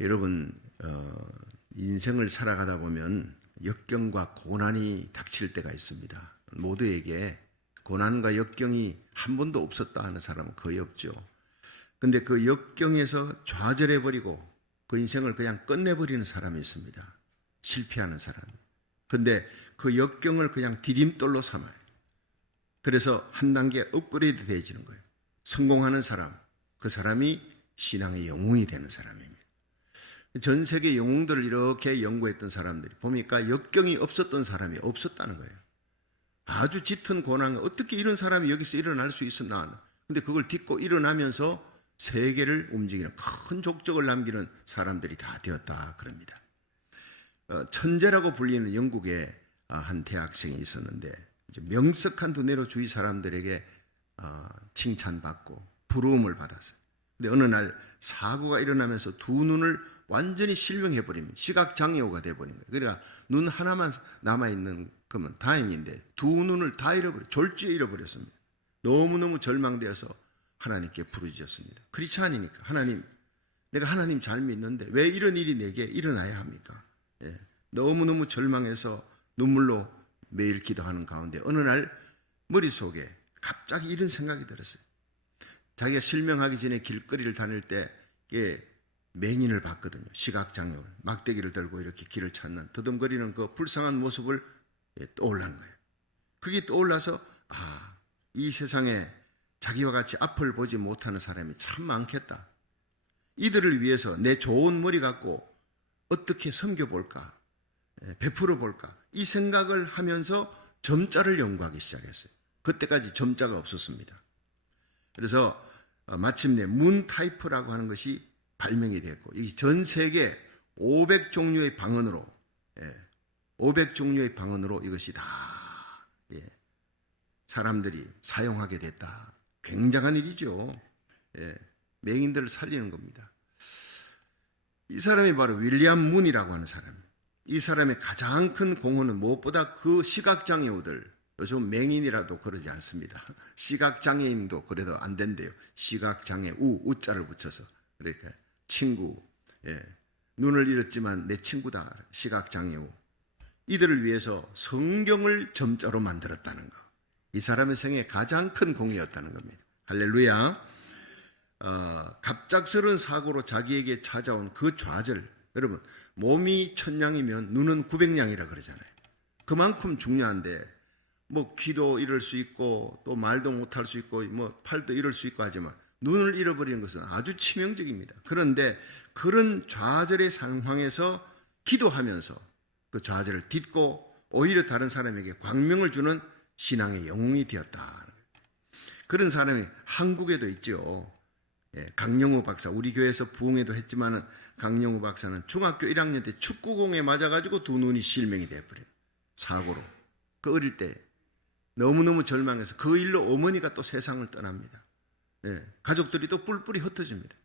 여러분 인생을 살아가다 보면 역경과 고난이 닥칠 때가 있습니다. 모두에게 고난과 역경이 한 번도 없었다 하는 사람은 거의 없죠. 근데 그 역경에서 좌절해버리고 그 인생을 그냥 끝내버리는 사람이 있습니다. 실패하는 사람. 근데 그 역경을 그냥 디딤돌로 삼아요. 그래서 한 단계 업그레이드 되어지는 거예요. 성공하는 사람, 그 사람이 신앙의 영웅이 되는 사람입니다. 전 세계 영웅들을 이렇게 연구했던 사람들이 보니까 역경이 없었던 사람이 없었다는 거예요. 아주 짙은 고난, 어떻게 이런 사람이 여기서 일어날 수 있었나. 근데 그걸 딛고 일어나면서 세계를 움직이는 큰 족적을 남기는 사람들이 다 되었다 그럽니다. 천재라고 불리는 영국의 한 대학생이 있었는데 이제 명석한 두뇌로 주위 사람들에게 칭찬받고 부러움을 받았어요. 근데 어느 날 사고가 일어나면서 두 눈을 완전히 실명해버리면 시각장애우가 돼버린 거예요. 그러니까 눈 하나만 남아있는 거면 다행인데 두 눈을 다 졸지에 잃어버렸습니다. 너무너무 절망되어서 하나님께 부르짖었습니다. 크리스찬이니까 하나님, 내가 하나님 잘 믿는데 왜 이런 일이 내게 일어나야 합니까? 너무너무 절망해서 눈물로 매일 기도하는 가운데 어느 날 머릿속에 갑자기 이런 생각이 들었어요. 자기가 실명하기 전에 길거리를 다닐 때 맹인을 봤거든요. 시각장애를 막대기를 들고 이렇게 길을 찾는 더듬거리는 그 불쌍한 모습을 떠올란 거예요. 그게 떠올라서 이 세상에 자기와 같이 앞을 보지 못하는 사람이 참 많겠다. 이들을 위해서 내 좋은 머리 갖고 어떻게 섬겨볼까, 베풀어 볼까, 이 생각을 하면서 점자를 연구하기 시작했어요. 그때까지 점자가 없었습니다. 그래서 마침내 문타이프라고 하는 것이 발명이 됐고, 전 세계 500종류의 방언으로 500종류의 방언으로 이것이 다 사람들이 사용하게 됐다. 굉장한 일이죠. 맹인들을 살리는 겁니다. 이 사람이 바로 윌리엄 문이라고 하는 사람이에요. 이 사람의 가장 큰 공헌은 무엇보다 그 시각장애우들, 요즘 맹인이라도 그러지 않습니다. 시각장애인도 그래도 안 된대요. 시각장애 우자를 붙여서. 그러니까 친구, 눈을 잃었지만 내 친구다, 시각장애우. 이들을 위해서 성경을 점자로 만들었다는 거. 이 사람의 생애 가장 큰 공이었다는 겁니다. 할렐루야. 갑작스러운 사고로 자기에게 찾아온 그 좌절. 여러분, 몸이 1000냥이면 눈은 900냥이라 그러잖아요. 그만큼 중요한데 뭐 귀도 잃을 수 있고 또 말도 못할 수 있고 뭐 팔도 잃을 수 있고 하지만 눈을 잃어버리는 것은 아주 치명적입니다. 그런데 그런 좌절의 상황에서 기도하면서 그 좌절을 딛고 오히려 다른 사람에게 광명을 주는 신앙의 영웅이 되었다. 그런 사람이 한국에도 있죠. 강영우 박사, 우리 교회에서 부흥회도 했지만 강영우 박사는 중학교 1학년 때 축구공에 맞아가지고 두 눈이 실명이 돼버려요. 사고로. 그 어릴 때 너무너무 절망해서 그 일로 어머니가 또 세상을 떠납니다. 가족들이 또 뿔뿔이 흩어집니다.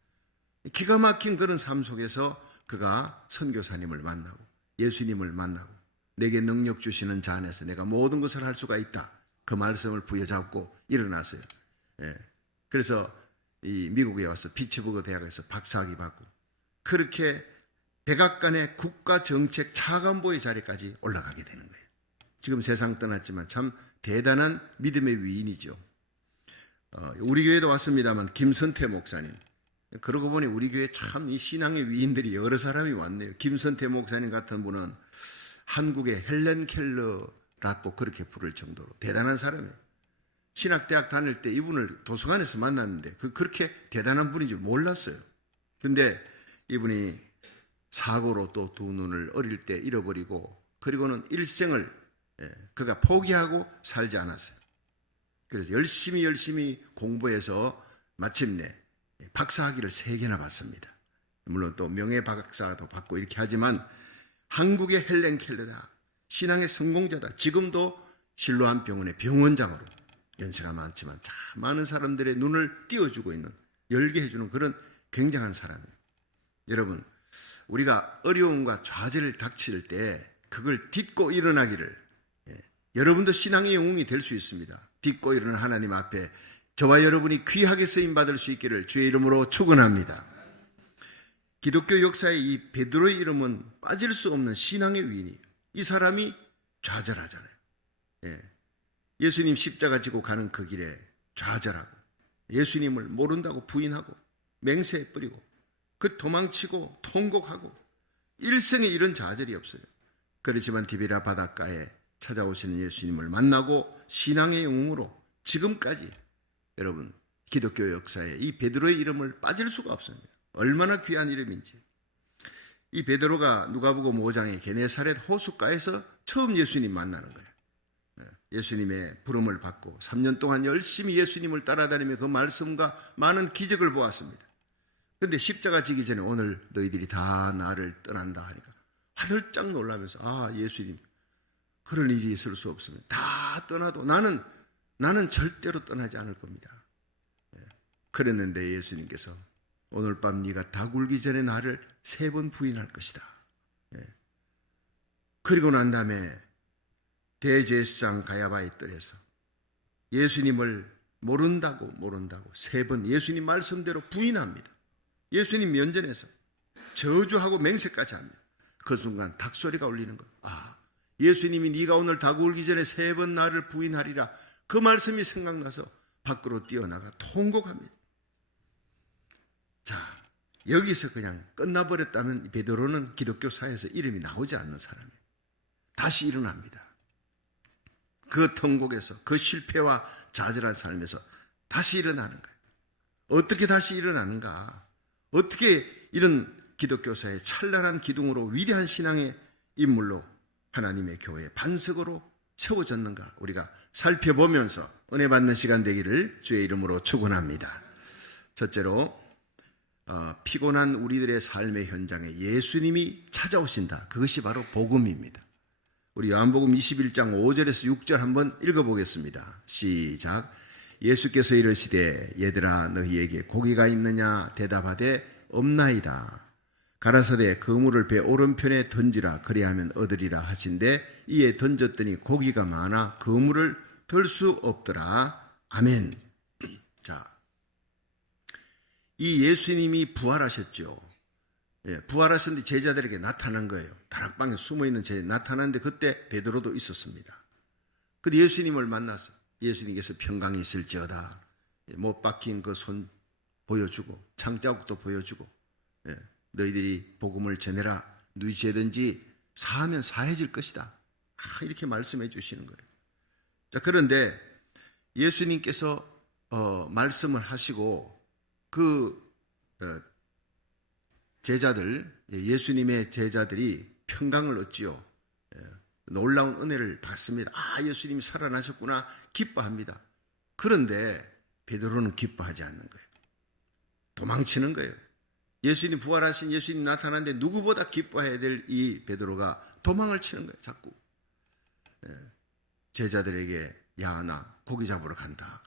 기가 막힌 그런 삶 속에서 그가 선교사님을 만나고 예수님을 만나고 내게 능력 주시는 자 안에서 내가 모든 것을 할 수가 있다. 그 말씀을 부여잡고 일어났어요. 그래서 이 미국에 와서 피츠버그 대학에서 박사학위 받고 그렇게 백악관의 국가정책 차관보의 자리까지 올라가게 되는 거예요. 지금 세상 떠났지만 참 대단한 믿음의 위인이죠. 우리 교회도 왔습니다만 김선태 목사님. 그러고 보니 우리 교회 참 이 신앙의 위인들이 여러 사람이 왔네요. 김선태 목사님 같은 분은 한국의 헬렌 켈러라고 그렇게 부를 정도로 대단한 사람이에요. 신학대학 다닐 때 이분을 도서관에서 만났는데 그렇게 대단한 분인 줄 몰랐어요. 근데 이분이 사고로 또 두 눈을 어릴 때 잃어버리고 그리고는 일생을 그가 포기하고 살지 않았어요. 그래서 열심히 공부해서 마침내 박사학위를 3개나 받습니다. 물론 또 명예박사도 받고 이렇게 하지만 한국의 헬렌 켈러다. 신앙의 성공자다. 지금도 실로암 병원의 병원장으로 연세가 많지만 참 많은 사람들의 눈을 띄워주고 있는, 열게 해주는 그런 굉장한 사람이에요. 여러분, 우리가 어려움과 좌절을 닥칠 때 그걸 딛고 일어나기를, 여러분도 신앙의 영웅이 될 수 있습니다. 딛고 일어나는 하나님 앞에 저와 여러분이 귀하게 쓰임받을 수 있기를 주의 이름으로 축원합니다. 기독교 역사의 이 베드로의 이름은 빠질 수 없는 신앙의 위인이에요. 이 사람이 좌절하잖아요. 예수님 십자가 지고 가는 그 길에 좌절하고 예수님을 모른다고 부인하고 맹세해 뿌리고 그 도망치고 통곡하고 일생에 이런 좌절이 없어요. 그렇지만 디베랴 바닷가에 찾아오시는 예수님을 만나고 신앙의 영웅으로 지금까지 여러분 기독교 역사에 이 베드로의 이름을 빠질 수가 없습니다. 얼마나 귀한 이름인지. 이 베드로가 누가복음 5장의 게네사렛 호숫가에서 처음 예수님 만나는 거예요. 예수님의 부름을 받고 3년 동안 열심히 예수님을 따라다니며 그 말씀과 많은 기적을 보았습니다. 그런데 십자가 지기 전에 오늘 너희들이 다 나를 떠난다 하니까 화들짝 놀라면서 아 예수님 그런 일이 있을 수 없습니다. 다 떠나도 나는 절대로 떠나지 않을 겁니다. 그랬는데 예수님께서 오늘 밤 네가 다 굴기 전에 나를 3번 부인할 것이다. 그리고 난 다음에 대제사장 가야바의 뜰에서 예수님을 모른다고 3번 예수님 말씀대로 부인합니다. 예수님 면전에서 저주하고 맹세까지 합니다. 그 순간 닭소리가 울리는 것. 아, 예수님이 네가 오늘 다 굴기 전에 3번 나를 부인하리라. 그 말씀이 생각나서 밖으로 뛰어나가 통곡합니다. 자, 여기서 그냥 끝나버렸다면 베드로는 기독교사에서 이름이 나오지 않는 사람이에요. 다시 일어납니다. 그 통곡에서 그 실패와 좌절한 삶에서 다시 일어나는 거예요. 어떻게 다시 일어나는가? 어떻게 이런 기독교사의 찬란한 기둥으로 위대한 신앙의 인물로 하나님의 교회의 반석으로 세워졌는가? 우리가 살펴보면서 은혜 받는 시간 되기를 주의 이름으로 축원합니다. 첫째로 피곤한 우리들의 삶의 현장에 예수님이 찾아오신다. 그것이 바로 복음입니다. 우리 요한복음 21장 5절에서 6절 한번 읽어보겠습니다. 시작. 예수께서 이르시되 얘들아 너희에게 고기가 있느냐 대답하되 없나이다. 가라사대 그물을 배 오른편에 던지라 그리하면 얻으리라 하신대 이에 던졌더니 고기가 많아 그물을 들 수 없더라. 아멘. 자, 이 예수님이 부활하셨죠. 부활하셨는데 제자들에게 나타난 거예요. 다락방에 숨어있는 제자 나타났는데 그때 베드로도 있었습니다. 근데 예수님을 만나서 예수님께서 평강이 있을지어다. 못 박힌 그 손 보여주고 창자국도 보여주고 너희들이 복음을 전해라. 누이 죄든지 사하면 사해질 것이다. 이렇게 말씀해 주시는 거예요. 자, 그런데 예수님께서 말씀을 하시고 그 제자들, 예수님의 제자들이 평강을 얻지요. 놀라운 은혜를 받습니다. 아, 예수님이 살아나셨구나 기뻐합니다. 그런데 베드로는 기뻐하지 않는 거예요. 도망치는 거예요. 예수님 부활하신 예수님 나타났는데 누구보다 기뻐해야 될 이 베드로가 도망을 치는 거예요. 자꾸 제자들에게 야, 나 고기 잡으러 간다.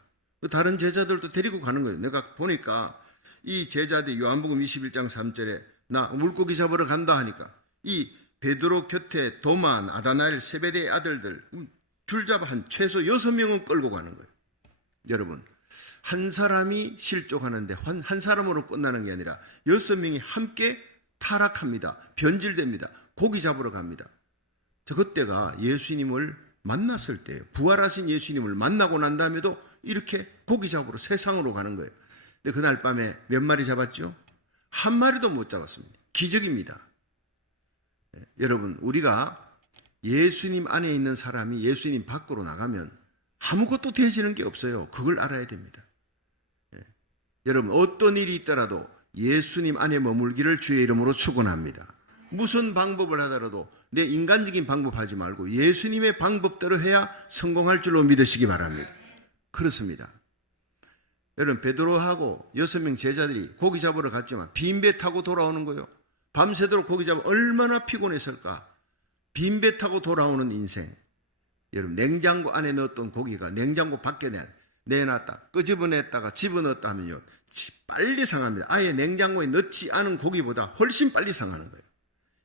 다른 제자들도 데리고 가는 거예요. 내가 보니까 이 제자들 요한복음 21장 3절에 나 물고기 잡으러 간다 하니까 이 베드로 곁에 도마, 나다나엘, 세베대의 아들들 줄잡아 한 최소 6명은 끌고 가는 거예요. 여러분, 한 사람이 실족하는데 한 사람으로 끝나는 게 아니라 6명이 함께 타락합니다. 변질됩니다. 고기 잡으러 갑니다. 그때가 예수님을 만났을 때예요. 부활하신 예수님을 만나고 난 다음에도 이렇게 고기 잡으러 세상으로 가는 거예요. 근데 그날 밤에 몇 마리 잡았죠? 한 마리도 못 잡았습니다. 기적입니다. 여러분, 우리가 예수님 안에 있는 사람이 예수님 밖으로 나가면 아무것도 되지는 게 없어요. 그걸 알아야 됩니다. 여러분, 어떤 일이 있더라도 예수님 안에 머물기를 주의 이름으로 축원합니다. 무슨 방법을 하더라도 내 인간적인 방법 하지 말고 예수님의 방법대로 해야 성공할 줄로 믿으시기 바랍니다. 그렇습니다. 여러분, 베드로하고 6명 제자들이 고기 잡으러 갔지만 빈배 타고 돌아오는 거예요. 밤새도록 고기 잡아 얼마나 피곤했을까. 빈배 타고 돌아오는 인생. 여러분, 냉장고 안에 넣었던 고기가 냉장고 밖에 내놨다 끄집어냈다가 집어넣었다 하면요 빨리 상합니다. 아예 냉장고에 넣지 않은 고기보다 훨씬 빨리 상하는 거예요.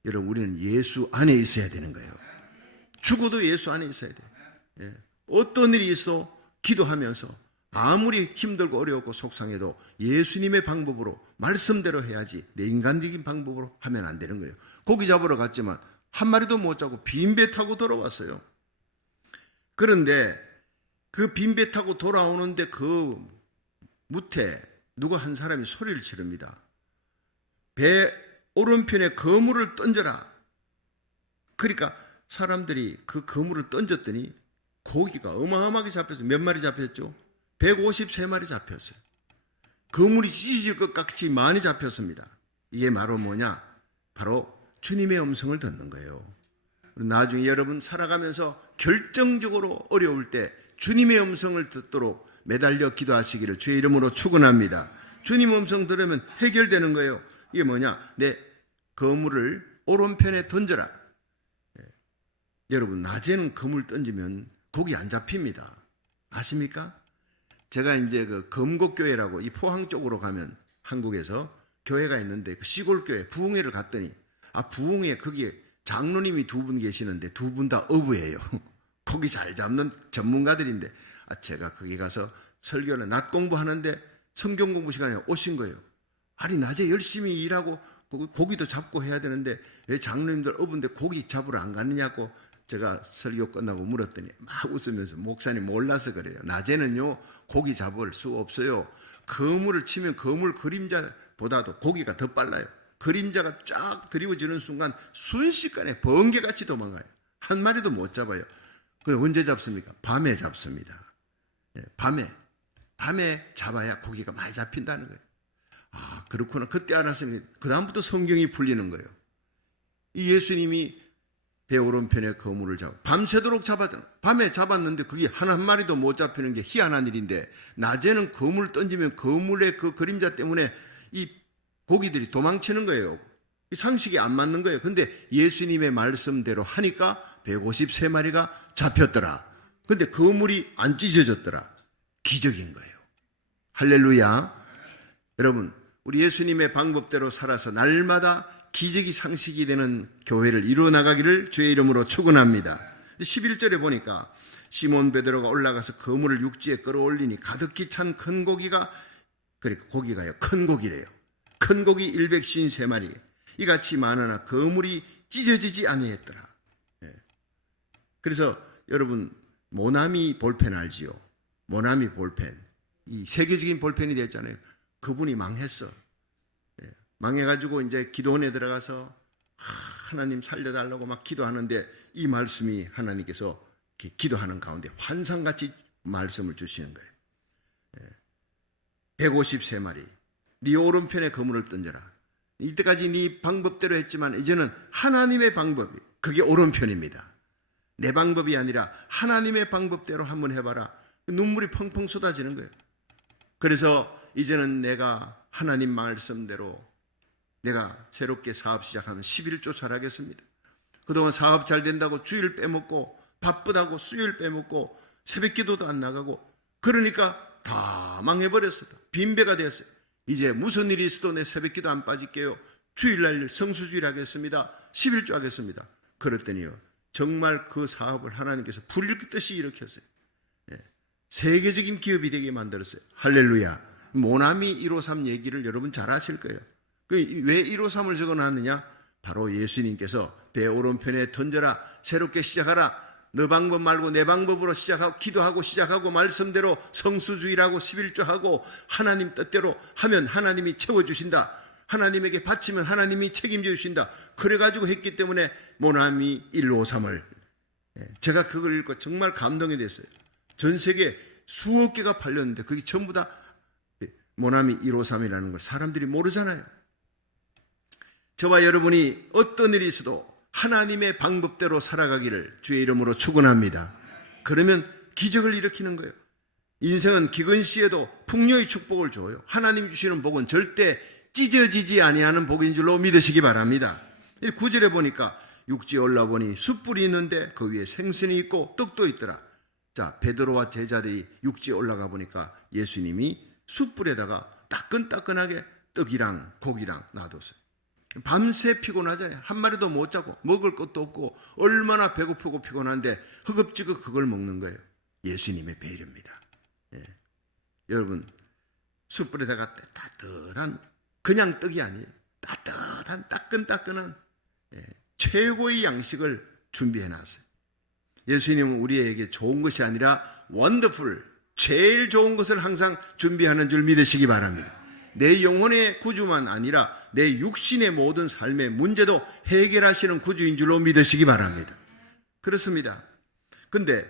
여러분, 우리는 예수 안에 있어야 되는 거예요. 죽어도 예수 안에 있어야 돼요. 어떤 일이 있어 기도하면서 아무리 힘들고 어려웠고 속상해도 예수님의 방법으로 말씀대로 해야지 내 인간적인 방법으로 하면 안 되는 거예요. 고기 잡으러 갔지만 한 마리도 못 잡고 빈배 타고 돌아왔어요. 그런데 그 빈배 타고 돌아오는데 그 무태 누가 한 사람이 소리를 지릅니다. 배 오른편에 그물을 던져라. 그러니까 사람들이 그 그물을 던졌더니 고기가 어마어마하게 잡혔어요. 몇 마리 잡혔죠? 153마리 잡혔어요. 그물이 찢어질 것 같이 많이 잡혔습니다. 이게 바로 뭐냐? 바로 주님의 음성을 듣는 거예요. 나중에 여러분 살아가면서 결정적으로 어려울 때 주님의 음성을 듣도록 매달려 기도하시기를 주의 이름으로 축원합니다. 주님 음성 들으면 해결되는 거예요. 이게 뭐냐? 내 그물을 오른편에 던져라. 여러분 낮에는 그물 던지면 고기 안 잡힙니다. 아십니까? 제가 이제 그 검곡교회라고 이 포항 쪽으로 가면 한국에서 교회가 있는데 그 시골 교회 부흥회를 갔더니 부흥회 거기에 장로님이 두 분 계시는데 두 분 다 어부예요. 고기 잘 잡는 전문가들인데 제가 거기 가서 설교를 낮 공부하는데 성경 공부 시간에 오신 거예요. 아니 낮에 열심히 일하고 고기도 잡고 해야 되는데 왜 장로님들 어부인데 고기 잡으러 안 가느냐고 제가 설교 끝나고 물었더니 막 웃으면서 목사님 몰라서 그래요. 낮에는요 고기 잡을 수 없어요. 그물을 치면 그물 그림자보다도 고기가 더 빨라요. 그림자가 쫙 드리워지는 순간 순식간에 번개같이 도망가요. 한 마리도 못 잡아요. 그걸 언제 잡습니까? 밤에 잡습니다. 밤에 잡아야 고기가 많이 잡힌다는 거예요. 그렇구나. 그때 알았으니 그 다음부터 성경이 풀리는 거예요. 이 예수님이 배 오른편에 그물을 잡아 밤새도록 잡았잖아. 밤에 잡았는데 그게 한 마리도 못 잡히는 게 희한한 일인데 낮에는 그물 던지면 그물의 그 그림자 때문에 이 고기들이 도망치는 거예요. 상식이 안 맞는 거예요. 근데 예수님의 말씀대로 하니까 153마리가 잡혔더라. 근데 그물이 안 찢어졌더라. 기적인 거예요. 할렐루야. 여러분 우리 예수님의 방법대로 살아서 날마다 기적이 상식이 되는 교회를 이루어 나가기를 주의 이름으로 축원합니다. 11절에 보니까 시몬 베드로가 올라가서 그물을 육지에 끌어올리니 가득히 찬 큰 고기가, 그러니까 고기가요 큰 고기래요. 큰 고기 153마리 이같이 많으나 그물이 찢어지지 아니했더라. 그래서 여러분 모나미 볼펜 알지요? 모나미 볼펜 이 세계적인 볼펜이 됐잖아요. 그분이 망했어. 망해가지고 이제 기도원에 들어가서 하나님 살려달라고 막 기도하는데 이 말씀이 하나님께서 기도하는 가운데 환상같이 말씀을 주시는 거예요. 153마리 네 오른편에 그물을 던져라. 이때까지 네 방법대로 했지만 이제는 하나님의 방법이 그게 오른편입니다. 내 방법이 아니라 하나님의 방법대로 한번 해봐라. 눈물이 펑펑 쏟아지는 거예요. 그래서 이제는 내가 하나님 말씀대로 내가 새롭게 사업 시작하면 11조 잘하겠습니다. 그동안 사업 잘 된다고 주일 빼먹고 바쁘다고 수요일 빼먹고 새벽 기도도 안 나가고 그러니까 다 망해버렸어요. 빈배가 됐어요. 이제 무슨 일이 있어도 내 새벽 기도 안 빠질게요. 주일날 성수주일 하겠습니다. 11조 하겠습니다. 그랬더니요 정말 그 사업을 하나님께서 불일 듯이 일으켰어요. 세계적인 기업이 되게 만들었어요. 할렐루야. 모나미 153 얘기를 여러분 잘 아실 거예요. 왜 153을 적어놨느냐? 바로 예수님께서 배 오른편에 던져라. 새롭게 시작하라. 너 방법 말고 내 방법으로 시작하고 기도하고 시작하고 말씀대로 성수주의라고 11조하고 하나님 뜻대로 하면 하나님이 채워주신다. 하나님에게 바치면 하나님이 책임져 주신다. 그래가지고 했기 때문에 모나미 153을 제가 그걸 읽고 정말 감동이 됐어요. 전 세계 수억 개가 팔렸는데 그게 전부 다 모나미 153이라는 걸 사람들이 모르잖아요. 저와 여러분이 어떤 일이 있어도 하나님의 방법대로 살아가기를 주의 이름으로 축원합니다. 그러면 기적을 일으키는 거예요. 인생은 기근시에도 풍요의 축복을 줘요. 하나님 주시는 복은 절대 찢어지지 아니하는 복인 줄로 믿으시기 바랍니다. 9절에 보니까 육지에 올라보니 숯불이 있는데 그 위에 생선이 있고 떡도 있더라. 자, 베드로와 제자들이 육지에 올라가 보니까 예수님이 숯불에다가 따끈따끈하게 떡이랑 고기랑 놔뒀어요. 밤새 피곤하잖아요. 한 마리도 못 잡고 먹을 것도 없고 얼마나 배고프고 피곤한데 허겁지겁 그걸 먹는 거예요. 예수님의 배려입니다. 여러분, 숯불에다가 따뜻한, 그냥 떡이 아니에요. 따뜻한 따끈따끈한 최고의 양식을 준비해 놨어요. 예수님은 우리에게 좋은 것이 아니라 원더풀, 제일 좋은 것을 항상 준비하는 줄 믿으시기 바랍니다. 내 영혼의 구주만 아니라 내 육신의 모든 삶의 문제도 해결하시는 구주인 줄로 믿으시기 바랍니다. 그렇습니다. 근데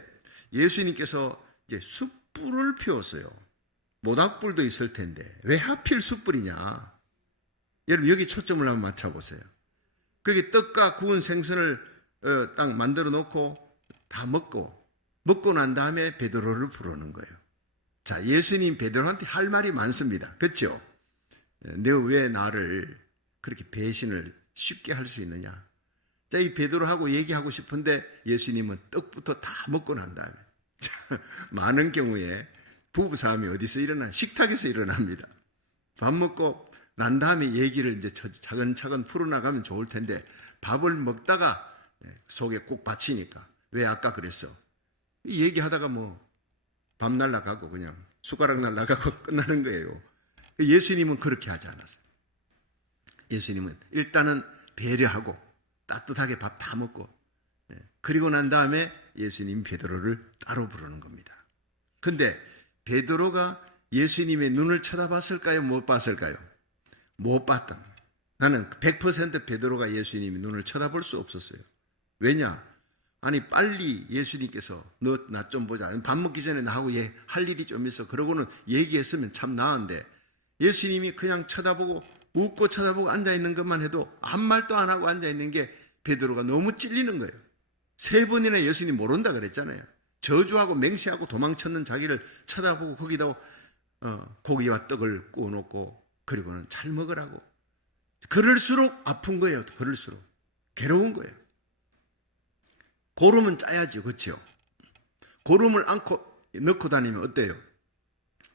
예수님께서 이제 숯불을 피웠어요. 모닥불도 있을 텐데 왜 하필 숯불이냐? 여러분, 여기 초점을 한번 맞춰보세요. 거기 떡과 구운 생선을 딱 만들어 놓고 다 먹고 난 다음에 베드로를 부르는 거예요. 자, 예수님 베드로한테 할 말이 많습니다. 그렇죠? 너 왜 나를 그렇게 배신을 쉽게 할 수 있느냐? 자, 이 베드로하고 얘기하고 싶은데 예수님은 떡부터 다 먹고 난 다음에 많은 경우에 부부싸움이 어디서 일어나? 식탁에서 일어납니다. 밥 먹고 난 다음에 얘기를 이제 차근차근 풀어나가면 좋을 텐데 밥을 먹다가 속에 꼭 받치니까 왜 아까 그랬어? 이 얘기하다가 뭐 밥 날라가고 그냥 숟가락 날라가고 끝나는 거예요. 예수님은 그렇게 하지 않았어요. 예수님은 일단은 배려하고 따뜻하게 밥 다 먹고 그리고 난 다음에 예수님 베드로를 따로 부르는 겁니다. 근데 베드로가 예수님의 눈을 쳐다봤을까요? 못 봤을까요? 못 봤다. 나는 100% 베드로가 예수님의 눈을 쳐다볼 수 없었어요. 왜냐? 아니 빨리 예수님께서 너 나 좀 보자. 밥 먹기 전에 나하고 할 일이 좀 있어. 그러고는 얘기했으면 참 나은데 예수님이 그냥 쳐다보고 웃고 쳐다보고 앉아있는 것만 해도 아무 말도 안 하고 앉아있는 게 베드로가 너무 찔리는 거예요. 3번이나 예수님 모른다 그랬잖아요. 저주하고 맹세하고 도망쳤는 자기를 쳐다보고 거기다 고기와 떡을 구워놓고 그리고는 잘 먹으라고. 그럴수록 아픈 거예요. 그럴수록 괴로운 거예요. 고름은 짜야지, 그렇죠? 고름을 넣고 다니면 어때요?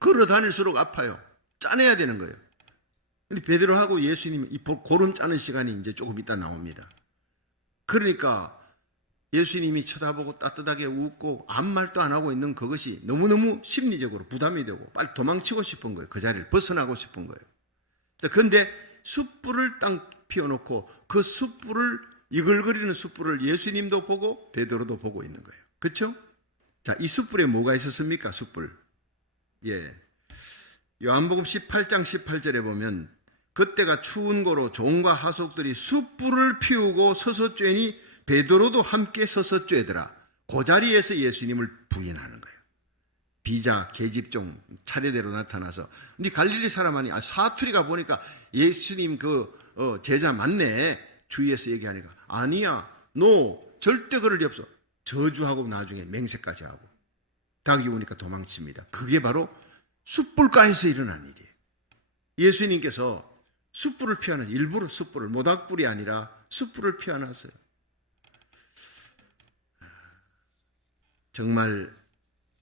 걸어 다닐수록 아파요. 짜내야 되는 거예요. 근데 베드로하고 예수님이 이 고름 짜는 시간이 이제 조금 있다 나옵니다. 그러니까 예수님이 쳐다보고 따뜻하게 웃고 아무 말도 안 하고 있는 그것이 너무너무 심리적으로 부담이 되고 빨리 도망치고 싶은 거예요. 그 자리를 벗어나고 싶은 거예요. 그런데 숯불을 딱 피워놓고 그 숯불을 이글거리는 숯불을 예수님도 보고 베드로도 보고 있는 거예요. 그렇죠? 자, 이 숯불에 뭐가 있었습니까? 숯불. 요한복음 18장 18절에 보면 그때가 추운 고로 종과 하속들이 숯불을 피우고 서서 쬐니 베드로도 함께 서서 쬐더라. 그 자리에서 예수님을 부인하는 거예요. 비자, 계집종 차례대로 나타나서 근데 갈릴리 사람 아니 사투리가 보니까 예수님 제자 맞네. 주위에서 얘기하니까 아니야, 너 절대 그럴 리 없어. 저주하고 나중에 맹세까지 하고 닭이 오니까 도망칩니다. 그게 바로 숯불가에서 일어난 일이에요. 예수님께서 숯불을 피워놔, 일부러 숯불을, 모닥불이 아니라 숯불을 피워놨어요. 정말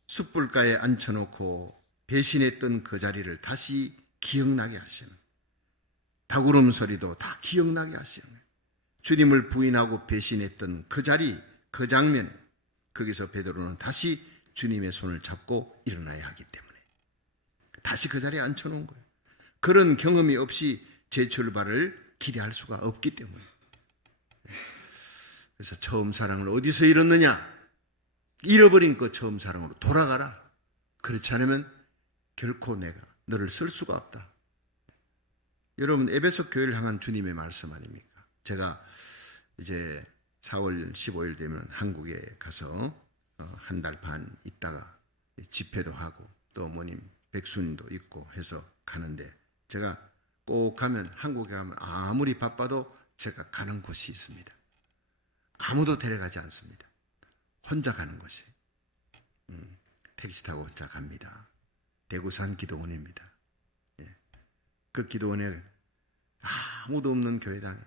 숯불가에 앉혀놓고 배신했던 그 자리를 다시 기억나게 하시는, 닭울음 소리도 다 기억나게 하시는, 주님을 부인하고 배신했던 그 자리, 그 장면, 거기서 베드로는 다시 주님의 손을 잡고 일어나야 하기 때문에 다시 그 자리에 앉혀놓은 거예요. 그런 경험이 없이 재출발을 기대할 수가 없기 때문에. 그래서 처음 사랑을 어디서 잃었느냐? 잃어버린 그 처음 사랑으로 돌아가라. 그렇지 않으면 결코 내가 너를 쓸 수가 없다. 여러분, 에베소 교회를 향한 주님의 말씀 아닙니까? 제가 이제 4월 15일 되면 한국에 가서 한 달 반 있다가 집회도 하고 또 어머님 백순도 있고 해서 가는데 제가 꼭 가면, 한국에 가면 아무리 바빠도 제가 가는 곳이 있습니다. 아무도 데려가지 않습니다. 혼자 가는 곳이. 택시 타고 혼자 갑니다. 대구산 기도원입니다. 그 기도원에 아무도 없는 교회당,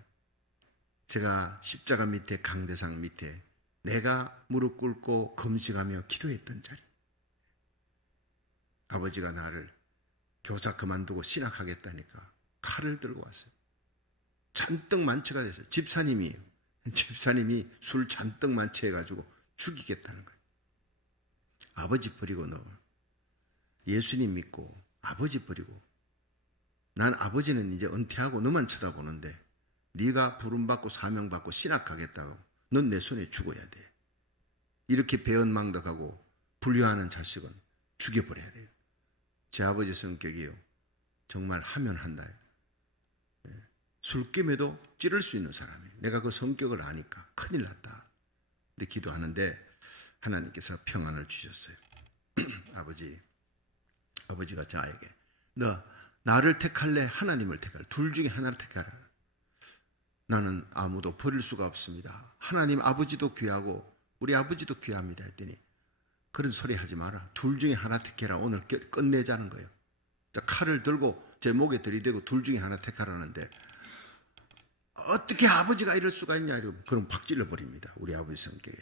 제가 십자가 밑에 강대상 밑에 내가 무릎 꿇고 금식하며 기도했던 자리. 아버지가 나를 교사 그만두고 신학하겠다니까 칼을 들고 왔어요. 잔뜩 만취가 됐어요. 집사님이 술 잔뜩 만취해가지고 죽이겠다는 거예요. 아버지 버리고 너 예수님 믿고 아버지 버리고 난 아버지는 이제 은퇴하고 너만 쳐다보는데 네가 부름받고 사명받고 신학하겠다고 넌 내 손에 죽어야 돼. 이렇게 배은망덕하고 불효하는 자식은 죽여버려야 돼요. 제 아버지 성격이요. 정말 하면 한다. 술김에도 찌를 수 있는 사람이에요. 내가 그 성격을 아니까 큰일 났다. 근데 기도하는데 하나님께서 평안을 주셨어요. 아버지가 저에게 너 나를 택할래? 하나님을 택할래? 둘 중에 하나를 택하라. 나는 아무도 버릴 수가 없습니다. 하나님 아버지도 귀하고 우리 아버지도 귀합니다 했더니 그런 소리 하지 마라. 둘 중에 하나 택해라. 오늘 끝내자는 거예요. 칼을 들고 제 목에 들이대고 둘 중에 하나 택하라는데 어떻게 아버지가 이럴 수가 있냐 이러고 그럼 팍 찔러버립니다. 우리 아버지 성격에.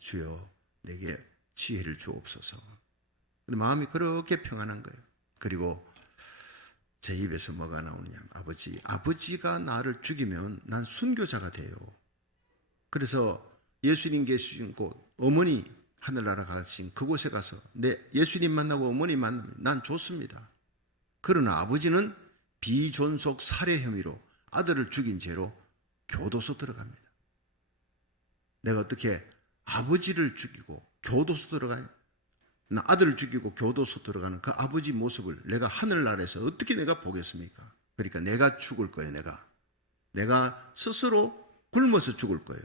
주여 내게 지혜를 주옵소서. 근데 마음이 그렇게 평안한 거예요. 그리고 제 입에서 뭐가 나오느냐. 아버지가 나를 죽이면 난 순교자가 돼요. 그래서 예수님 계신 곳 어머니 하늘나라 가신 그곳에 가서 예수님 만나고 어머니 만나면 난 좋습니다. 그러나 아버지는 비존속 살해 혐의로 아들을 죽인 죄로 교도소 들어갑니다. 내가 어떻게 아버지를 죽이고 교도소 들어가요? 나 아들을 죽이고 교도소 들어가는 그 아버지 모습을 내가 하늘나라에서 어떻게 내가 보겠습니까? 그러니까 내가 죽을 거예요. 내가 스스로 굶어서 죽을 거예요.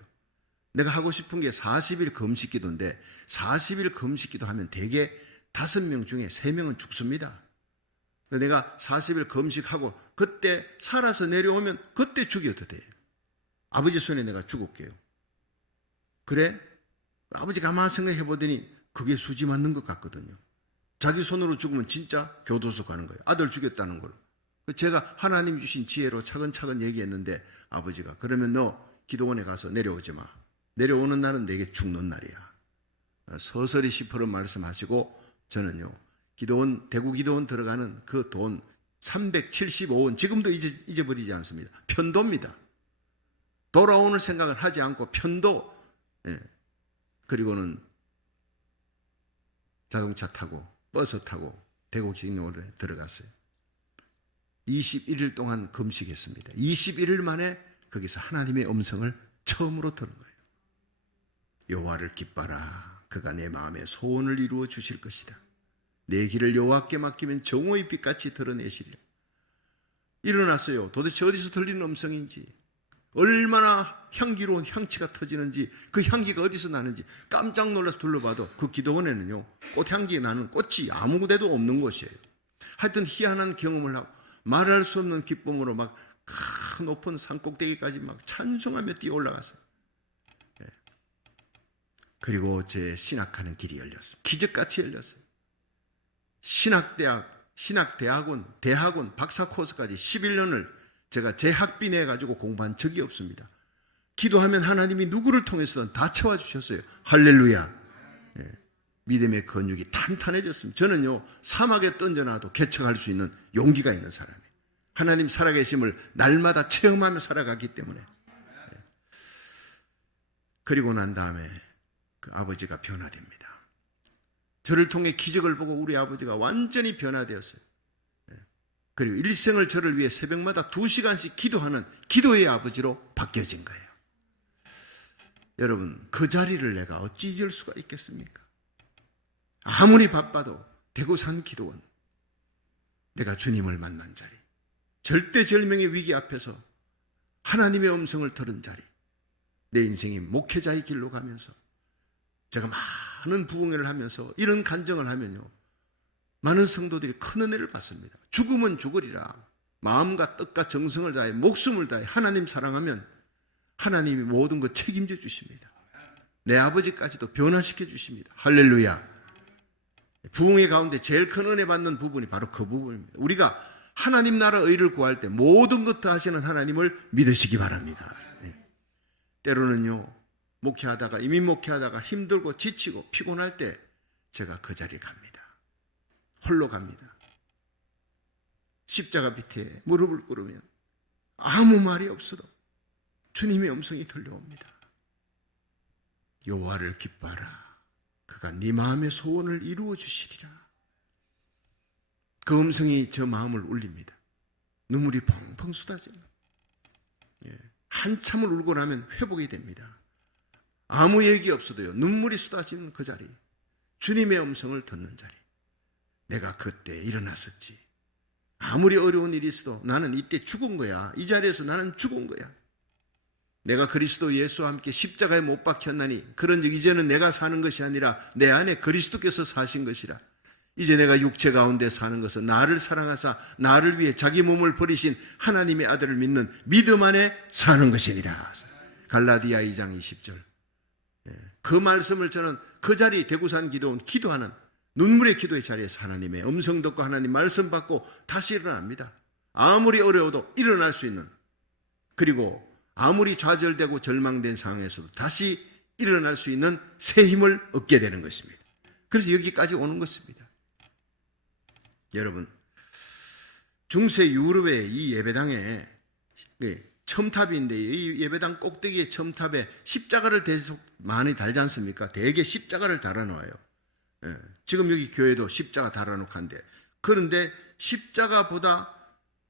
내가 하고 싶은 게 40일 금식기도인데 40일 금식기도 하면 대개 5명 중에 3명은 죽습니다. 내가 40일 금식하고 그때 살아서 내려오면 그때 죽여도 돼요. 아버지 손에 내가 죽을게요. 그래? 아버지 가만히 생각해 보더니 그게 수지 맞는 것 같거든요. 자기 손으로 죽으면 진짜 교도소 가는 거예요. 아들 죽였다는 걸로. 제가 하나님 주신 지혜로 차근차근 얘기했는데 아버지가 그러면 너 기도원에 가서 내려오지 마. 내려오는 날은 내게 죽는 날이야. 서서히 10% 말씀하시고 저는요. 대구 기도원 들어가는 그 돈 375원 지금도 잊어버리지 않습니다. 편도입니다. 돌아오는 생각을 하지 않고 편도 그리고는 자동차 타고 버스 타고 대구 기도원에 들어갔어요. 21일 동안 금식했습니다. 21일 만에 거기서 하나님의 음성을 처음으로 들은 거예요. 여호와를 기뻐라. 그가 내 마음의 소원을 이루어 주실 것이다. 내 길을 여호와께 맡기면 정오의 빛같이 드러내시리라. 일어났어요. 도대체 어디서 들리는 음성인지, 얼마나 향기로운 향취가 터지는지, 그 향기가 어디서 나는지 깜짝 놀라서 둘러봐도 그 기도원에는요 꽃향기 나는 꽃이 아무 데도 없는 곳이에요. 하여튼 희한한 경험을 하고 말할 수 없는 기쁨으로 막 큰 높은 산꼭대기까지 막 찬송하며 뛰어 올라갔어요. 그리고 제 신학하는 길이 열렸어요. 기적같이 열렸어요. 대학원, 박사 코스까지 11년을 제가 제 학비 내가지고 공부한 적이 없습니다. 기도하면 하나님이 누구를 통해서든 다 채워주셨어요. 할렐루야. 믿음의 근육이 탄탄해졌습니다. 저는요, 사막에 던져놔도 개척할 수 있는 용기가 있는 사람이에요. 하나님 살아계심을 날마다 체험하며 살아가기 때문에. 그리고 난 다음에 그 아버지가 변화됩니다. 저를 통해 기적을 보고 우리 아버지가 완전히 변화되었어요. 그리고 일생을 저를 위해 새벽마다 2시간씩 기도하는 기도의 아버지로 바뀌어진 거예요. 여러분, 그 자리를 내가 어찌 잊을 수가 있겠습니까? 아무리 바빠도 대구산 기도원, 내가 주님을 만난 자리, 절대절명의 위기 앞에서 하나님의 음성을 들은 자리, 내 인생의 목회자의 길로 가면서 제가 많은 부흥회를 하면서 이런 간증을 하면요, 많은 성도들이 큰 은혜를 받습니다. 죽으면 죽으리라. 마음과 뜻과 정성을 다해 목숨을 다해 하나님 사랑하면 하나님이 모든 것 책임져 주십니다. 내 아버지까지도 변화시켜 주십니다. 할렐루야. 부흥회 가운데 제일 큰 은혜 받는 부분이 바로 그 부분입니다. 우리가 하나님 나라 의를 구할 때 모든 것 다 하시는 하나님을 믿으시기 바랍니다. 때로는요, 목회하다가 이민 목회하다가 힘들고 지치고 피곤할 때 제가 그 자리에 갑니다. 홀로 갑니다. 십자가 밑에 무릎을 꿇으면 아무 말이 없어도 주님의 음성이 들려옵니다. 여호와를 기뻐하라. 그가 네 마음의 소원을 이루어 주시리라. 그 음성이 저 마음을 울립니다. 눈물이 펑펑 쏟아져요. 한참을 울고 나면 회복이 됩니다. 아무 얘기 없어도요, 눈물이 쏟아지는 그 자리, 주님의 음성을 듣는 자리, 내가 그때 일어났었지. 아무리 어려운 일이 있어도 나는 이때 죽은 거야. 이 자리에서 나는 죽은 거야. 내가 그리스도 예수와 함께 십자가에 못 박혔나니 그런즉 이제는 내가 사는 것이 아니라 내 안에 그리스도께서 사신 것이라. 이제 내가 육체 가운데 사는 것은 나를 사랑하사 나를 위해 자기 몸을 버리신 하나님의 아들을 믿는 믿음 안에 사는 것이니라. 갈라디아 2장 20절. 그 말씀을 저는 그 자리 대구산 기도원 기도하는 눈물의 기도의 자리에서 하나님의 음성 듣고 하나님 말씀 받고 다시 일어납니다. 아무리 어려워도 일어날 수 있는, 그리고 아무리 좌절되고 절망된 상황에서도 다시 일어날 수 있는 새 힘을 얻게 되는 것입니다. 그래서 여기까지 오는 것입니다. 여러분, 중세 유럽의 이 예배당에 첨탑인데 이 예배당 꼭대기의 첨탑에 십자가를 계속 많이 달지 않습니까? 대개 십자가를 달아놓아요. 지금 여기 교회도 십자가 달아놓고 한데, 그런데 십자가보다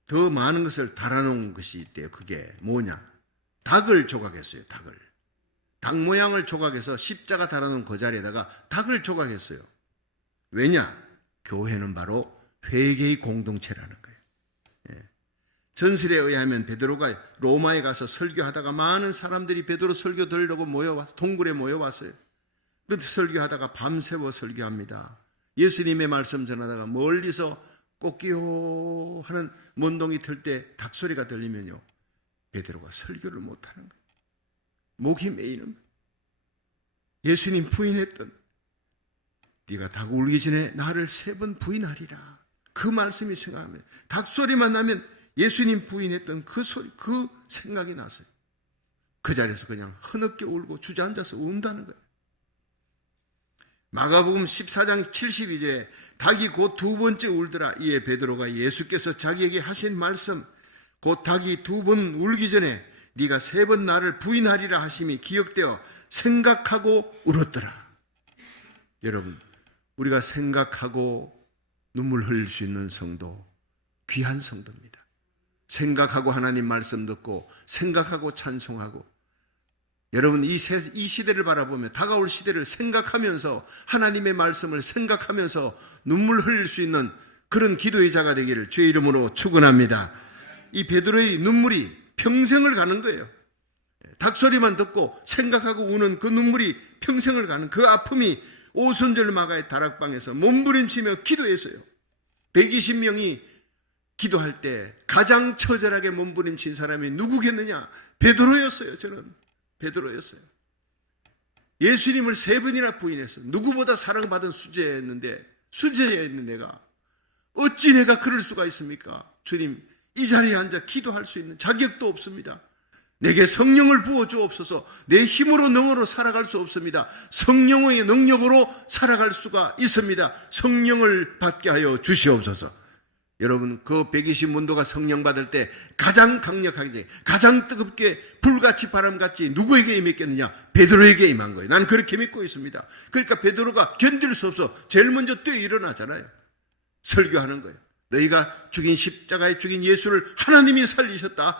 더 많은 것을 달아놓은 것이 있대요. 그게 뭐냐? 닭을 조각했어요. 닭 모양을 조각해서 십자가 달아놓은 그 자리에다가 닭을 조각했어요. 왜냐? 교회는 바로 회개의 공동체라는 거예요. 전설에 의하면 베드로가 로마에 가서 설교하다가 많은 사람들이 베드로 설교 들으려고 모여와서 동굴에 모여왔어요. 그 설교하다가 밤새워 설교합니다. 예수님의 말씀 전하다가 멀리서 꽃기호 하는 먼동이 틀 때 닭소리가 들리면요, 베드로가 설교를 못하는 거예요. 목이 메이는 거예요. 예수님 부인했던, 네가 닭 울기 전에 나를 3번 부인하리라, 그 말씀이 생각하면, 닭소리만 나면 예수님 부인했던 그 소리, 그 생각이 났어요. 그 자리에서 그냥 흐느껴 울고 주저앉아서 운다는 거예요. 마가복음 14장 72절에 닭이 곧 2번째 울더라. 이에 베드로가 예수께서 자기에게 하신 말씀, 곧 닭이 2번 울기 전에 네가 3번 나를 부인하리라 하심이 기억되어 생각하고 울었더라. 여러분, 우리가 생각하고 눈물 흘릴 수 있는 성도, 귀한 성도입니다. 생각하고 하나님 말씀 듣고 생각하고 찬송하고, 여러분 이 시대를 바라보며 다가올 시대를 생각하면서 하나님의 말씀을 생각하면서 눈물 흘릴 수 있는 그런 기도의 자가 되기를 주의 이름으로 축원합니다. 이 베드로의 눈물이 평생을 가는 거예요. 닭소리만 듣고 생각하고 우는 그 눈물이 평생을 가는 그 아픔이 오순절 마가의 다락방에서 몸부림치며 기도했어요. 120명이 기도할 때 가장 처절하게 몸부림친 사람이 누구겠느냐? 베드로였어요. 저는 베드로였어요. 예수님을 3번이나 부인했어요. 누구보다 사랑받은 수제였는데, 수제였는 내가 어찌 내가 그럴 수가 있습니까? 주님, 이 자리에 앉아 기도할 수 있는 자격도 없습니다. 내게 성령을 부어 주옵소서. 내 힘으로 능으로 살아갈 수 없습니다. 성령의 능력으로 살아갈 수가 있습니다. 성령을 받게 하여 주시옵소서. 여러분, 그 120문도가 성령 받을 때 가장 강력하게, 가장 뜨겁게 불같이 바람같이 누구에게 임했겠느냐? 베드로에게 임한 거예요. 나는 그렇게 믿고 있습니다. 그러니까 베드로가 견딜 수 없어 제일 먼저 뛰어 일어나잖아요. 설교하는 거예요. 너희가 죽인 십자가에 죽인 예수를 하나님이 살리셨다.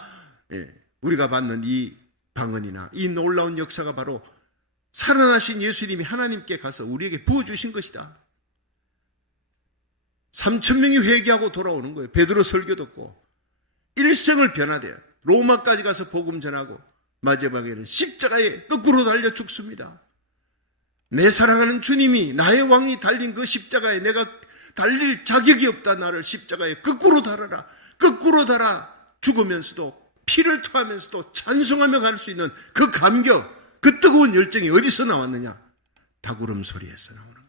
우리가 받는 이 방언이나 이 놀라운 역사가 바로 살아나신 예수님이 하나님께 가서 우리에게 부어주신 것이다. 3,000명이 회개하고 돌아오는 거예요. 베드로 설교 듣고 일생을 변화돼요. 로마까지 가서 복음 전하고 마지막에는 십자가에 거꾸로 달려 죽습니다. 내 사랑하는 주님이, 나의 왕이 달린 그 십자가에 내가 달릴 자격이 없다. 나를 십자가에 거꾸로 달아라. 거꾸로 달아 죽으면서도 피를 토하면서도 찬송하며 갈 수 있는 그 감격, 그 뜨거운 열정이 어디서 나왔느냐? 닭울음 소리에서 나오는 거예요.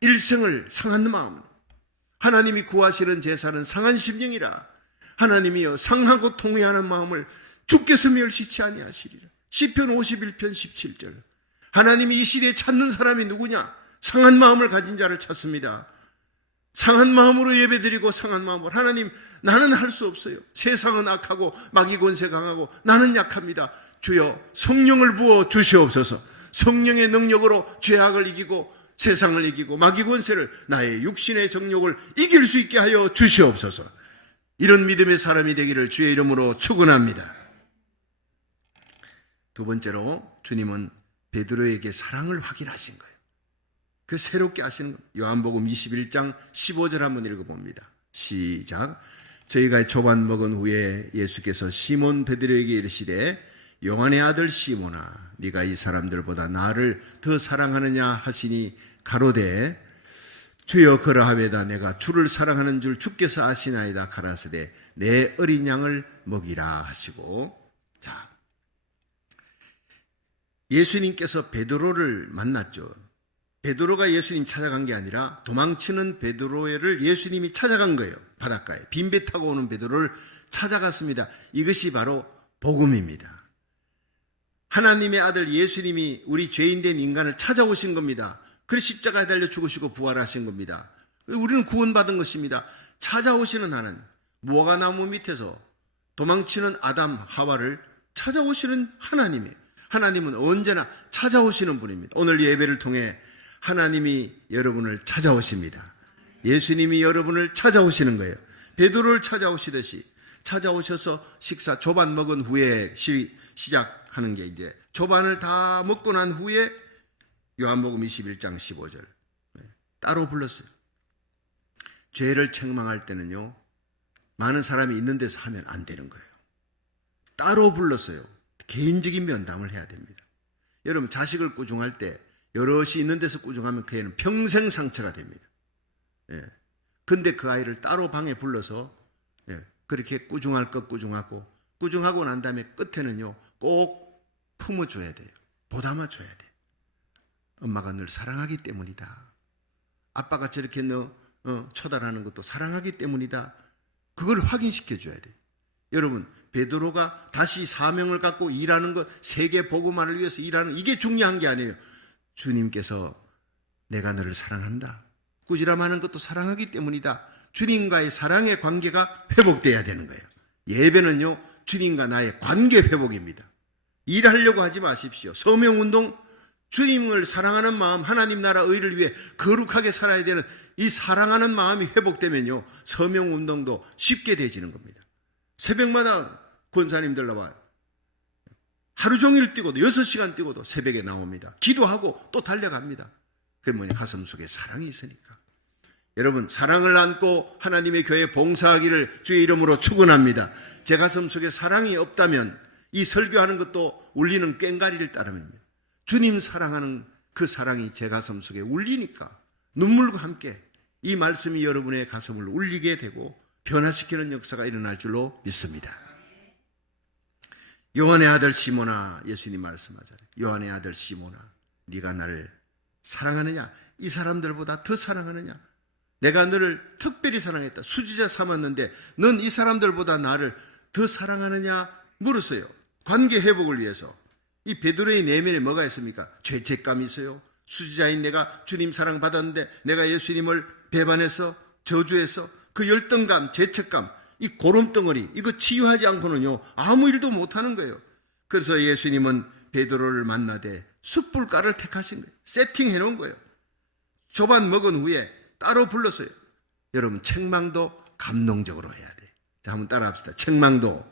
일생을 상한 마음으로, 하나님이 구하시는 제사는 상한 심령이라, 하나님이여 상하고 통회하는 마음을 주께서 멸시치 아니하시리라. 시편 51편 17절. 하나님이 이 시대에 찾는 사람이 누구냐? 상한 마음을 가진 자를 찾습니다. 상한 마음으로 예배드리고 상한 마음으로, 하나님 나는 할 수 없어요. 세상은 악하고 마귀 권세 강하고 나는 약합니다. 주여 성령을 부어 주시옵소서. 성령의 능력으로 죄악을 이기고 세상을 이기고 마귀 권세를, 나의 육신의 정욕을 이길 수 있게 하여 주시옵소서. 이런 믿음의 사람이 되기를 주의 이름으로 축원합니다. 두 번째로 주님은 베드로에게 사랑을 확인하신 거예요. 그 새롭게 하시는 겁니다. 요한복음 21장 15절 한번 읽어봅니다. 시작. 저희가 조반 먹은 후에 예수께서 시몬 베드로에게 이르시되 요한의 아들 시몬아, 네가 이 사람들보다 나를 더 사랑하느냐 하시니 가로되 주여 그러하외다. 내가 주를 사랑하는 줄 주께서 아시나이다. 가라사대 내 어린 양을 먹이라 하시고. 자, 예수님께서 베드로를 만났죠. 베드로가 예수님 찾아간 게 아니라 도망치는 베드로를 예수님이 찾아간 거예요. 바닷가에 빈배 타고 오는 베드로를 찾아갔습니다. 이것이 바로 복음입니다. 하나님의 아들 예수님이 우리 죄인된 인간을 찾아오신 겁니다. 그래서 십자가에 달려 죽으시고 부활하신 겁니다. 우리는 구원받은 것입니다. 찾아오시는 하나님, 무화과나무 밑에서 도망치는 아담 하와를 찾아오시는 하나님이에요. 하나님은 언제나 찾아오시는 분입니다. 오늘 예배를 통해 하나님이 여러분을 찾아오십니다. 예수님이 여러분을 찾아오시는 거예요. 베드로를 찾아오시듯이 찾아오셔서 식사 조반 먹은 후에 시작하는 게 이제 조반을 다 먹고 난 후에 요한복음 21장 15절 따로 불렀어요. 죄를 책망할 때는요, 많은 사람이 있는 데서 하면 안 되는 거예요. 따로 불렀어요. 개인적인 면담을 해야 됩니다. 여러분, 자식을 꾸중할 때 여럿이 있는 데서 꾸중하면 그 애는 평생 상처가 됩니다. 근데 그 아이를 따로 방에 불러서 그렇게 꾸중할 것 꾸중하고 난 다음에 끝에는요, 꼭 품어줘야 돼요. 보담아줘야 돼요. 엄마가 늘 사랑하기 때문이다. 아빠가 저렇게 너 처단하는 것도 사랑하기 때문이다. 그걸 확인시켜줘야 돼요. 여러분, 베드로가 다시 사명을 갖고 일하는 것, 세계 복음화를 위해서 일하는, 이게 중요한 게 아니에요. 주님께서 내가 너를 사랑한다. 꾸지람하는 것도 사랑하기 때문이다. 주님과의 사랑의 관계가 회복돼야 되는 거예요. 예배는요, 주님과 나의 관계 회복입니다. 일하려고 하지 마십시오. 서명운동, 주님을 사랑하는 마음, 하나님 나라 의를 위해 거룩하게 살아야 되는 이 사랑하는 마음이 회복되면요, 서명운동도 쉽게 되지는 겁니다. 새벽마다 권사님들 나와요. 하루 종일 뛰고도 6시간 뛰고도 새벽에 나옵니다. 기도하고 또 달려갑니다. 그게 뭐냐? 가슴 속에 사랑이 있으니까. 여러분, 사랑을 안고 하나님의 교회 봉사하기를 주의 이름으로 축원합니다. 제 가슴 속에 사랑이 없다면 이 설교하는 것도 울리는 꽹과리를 따름입니다. 주님 사랑하는 그 사랑이 제 가슴 속에 울리니까 눈물과 함께 이 말씀이 여러분의 가슴을 울리게 되고 변화시키는 역사가 일어날 줄로 믿습니다. 요한의 아들 시몬아, 예수님 말씀하잖아요. 요한의 아들 시몬아, 네가 나를 사랑하느냐? 이 사람들보다 더 사랑하느냐? 내가 너를 특별히 사랑했다. 수지자 삼았는데 넌 이 사람들보다 나를 더 사랑하느냐? 물었어요. 관계 회복을 위해서. 이 베드로의 내면에 뭐가 있습니까? 죄책감이 있어요. 수지자인 내가 주님 사랑받았는데 내가 예수님을 배반해서 저주해서 그 열등감, 죄책감, 이 고름덩어리, 이거 치유하지 않고는요, 아무 일도 못하는 거예요. 그래서 예수님은 베드로를 만나되 숯불가를 택하신 거예요. 세팅해 놓은 거예요. 조반 먹은 후에 따로 불렀어요. 여러분, 책망도 감동적으로 해야 돼. 자, 한번 따라 합시다. 책망도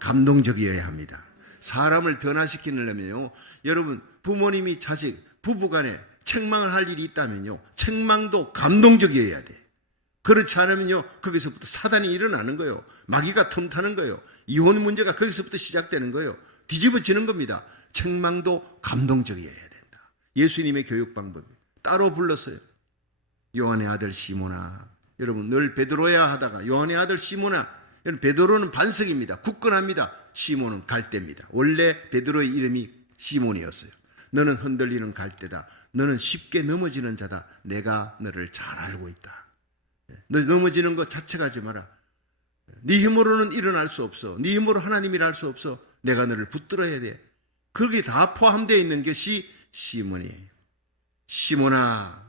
감동적이어야 합니다. 사람을 변화시키려면요, 여러분, 부모님이 자식, 부부간에 책망을 할 일이 있다면요, 책망도 감동적이어야 돼. 그렇지 않으면요, 거기서부터 사단이 일어나는 거예요. 마귀가 틈타는 거예요. 이혼 문제가 거기서부터 시작되는 거예요. 뒤집어지는 겁니다. 책망도 감동적이어야 된다. 예수님의 교육 방법이 따로 불렀어요. 요한의 아들 시몬아. 여러분, 늘 베드로야 하다가 요한의 아들 시몬아. 여러분, 베드로는 반석입니다. 굳건합니다. 시몬은 갈대입니다. 원래 베드로의 이름이 시몬이었어요. 너는 흔들리는 갈대다. 너는 쉽게 넘어지는 자다. 내가 너를 잘 알고 있다. 너 넘어지는 것 자체가 하지 마라. 네 힘으로는 일어날 수 없어. 네 힘으로 하나님이라 할 수 없어. 내가 너를 붙들어야 돼. 그게 다 포함되어 있는 것이 시몬이에요. 시몬아,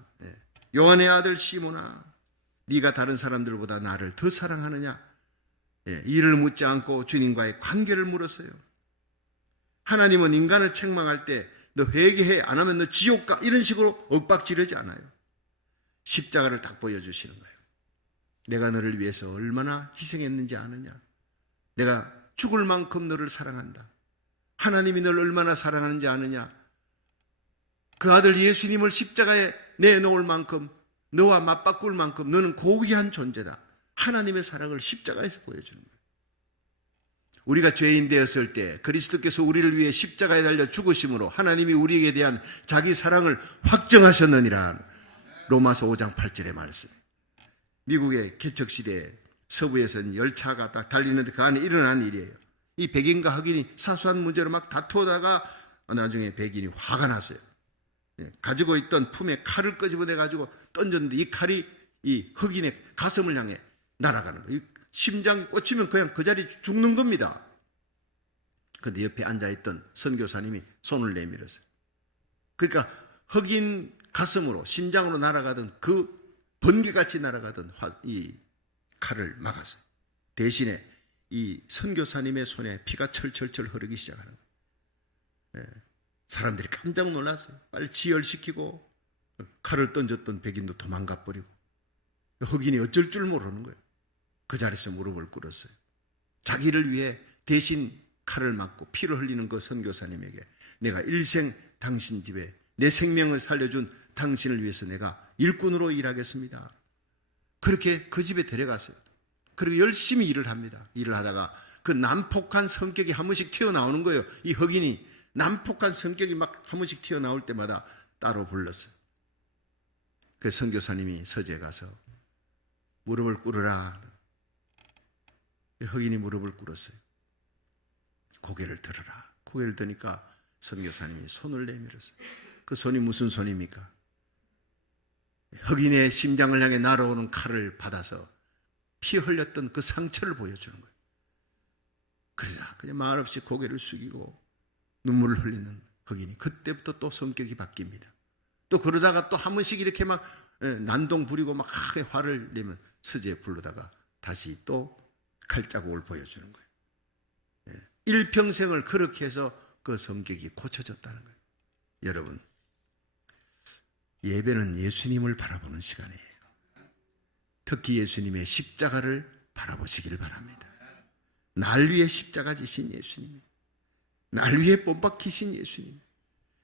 요한의 아들 시몬아, 네가 다른 사람들보다 나를 더 사랑하느냐? 이를 묻지 않고 주님과의 관계를 물었어요. 하나님은 인간을 책망할 때 너 회개해, 안 하면 너 지옥 가, 이런 식으로 윽박지르지 않아요. 십자가를 딱 보여주시는 거예요. 내가 너를 위해서 얼마나 희생했는지 아느냐. 내가 죽을 만큼 너를 사랑한다. 하나님이 너를 얼마나 사랑하는지 아느냐. 그 아들 예수님을 십자가에 내놓을 만큼, 너와 맞바꿀 만큼 너는 고귀한 존재다. 하나님의 사랑을 십자가에서 보여주는 거예요. 우리가 죄인 되었을 때 그리스도께서 우리를 위해 십자가에 달려 죽으심으로 하나님이 우리에게 대한 자기 사랑을 확정하셨느니라. 로마서 5장 8절의 말씀. 미국의 개척시대에 서부에서는 열차가 딱 달리는데 그 안에 일어난 일이에요. 이 백인과 흑인이 사소한 문제로 막 다투다가 나중에 백인이 화가 났어요. 가지고 있던 품에 칼을 끄집어내 가지고 던졌는데 이 칼이 이 흑인의 가슴을 향해 날아가는 거예요. 심장이 꽂히면 그냥 그 자리 죽는 겁니다. 그런데 옆에 앉아있던 선교사님이 손을 내밀었어요. 그러니까 흑인 가슴으로, 심장으로 날아가던 그 번개같이 날아가던 이 칼을 막았어요. 대신에 이 선교사님의 손에 피가 철철철 흐르기 시작하는 거예요. 사람들이 깜짝 놀랐어요. 빨리 지혈시키고 칼을 던졌던 백인도 도망가 버리고 흑인이 어쩔 줄 모르는 거예요. 그 자리에서 무릎을 꿇었어요. 자기를 위해 대신 칼을 맞고 피를 흘리는 그 선교사님에게 내가 일생 당신 집에 내 생명을 살려준 당신을 위해서 내가 일꾼으로 일하겠습니다. 그렇게 그 집에 데려갔어요. 그리고 열심히 일을 합니다. 일을 하다가 그 난폭한 성격이 한 번씩 튀어나오는 거예요. 이 흑인이 난폭한 성격이 막 한 번씩 튀어나올 때마다 따로 불렀어요. 그 선교사님이 서재에 가서 무릎을 꿇으라. 흑인이 무릎을 꿇었어요. 고개를 들어라. 고개를 드니까 선교사님이 손을 내밀었어요. 그 손이 무슨 손입니까? 흑인의 심장을 향해 날아오는 칼을 받아서 피 흘렸던 그 상처를 보여주는 거예요. 그러자 그냥 말없이 고개를 숙이고 눈물을 흘리는 흑인이 그때부터 또 성격이 바뀝니다. 또 그러다가 또 한 번씩 이렇게 막 난동 부리고 막 화를 내면 서재에 부르다가 다시 또 칼자국을 보여주는 거예요. 일평생을 그렇게 해서 그 성격이 고쳐졌다는 거예요. 여러분, 예배는 예수님을 바라보는 시간이에요. 특히 예수님의 십자가를 바라보시기를 바랍니다. 날 위해 십자가 지신 예수님, 날 위해 못 박히신 예수님,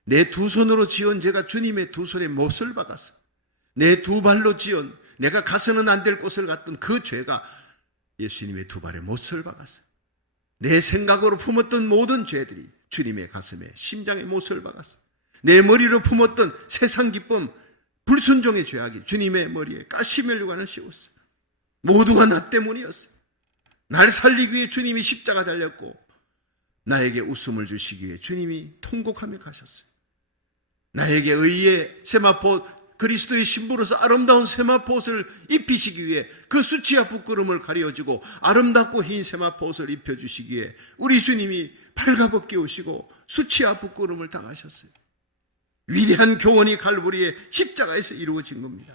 내 두 손으로 지은 제가 주님의 두 손에 못을 박았어. 내 두 발로 지은 내가 가서는 안 될 곳을 갔던 그 죄가 예수님의 두 발에 못을 박았어요. 내 생각으로 품었던 모든 죄들이 주님의 가슴에 심장에 못을 박았어요. 내 머리로 품었던 세상 기쁨, 불순종의 죄악이 주님의 머리에 가시멜류관을 씌웠어요. 모두가 나 때문이었어요. 날 살리기 위해 주님이 십자가 달렸고 나에게 웃음을 주시기 위해 주님이 통곡하며 가셨어요. 나에게 의의 세마포, 그리스도의 신부로서 아름다운 세마포옷을 입히시기 위해 그 수치와 부끄러움을 가려주고 아름답고 흰 세마포옷을 입혀주시기 위해 우리 주님이 발가벗게 오시고 수치와 부끄러움을 당하셨어요. 위대한 교훈이 갈보리의 십자가에서 이루어진 겁니다.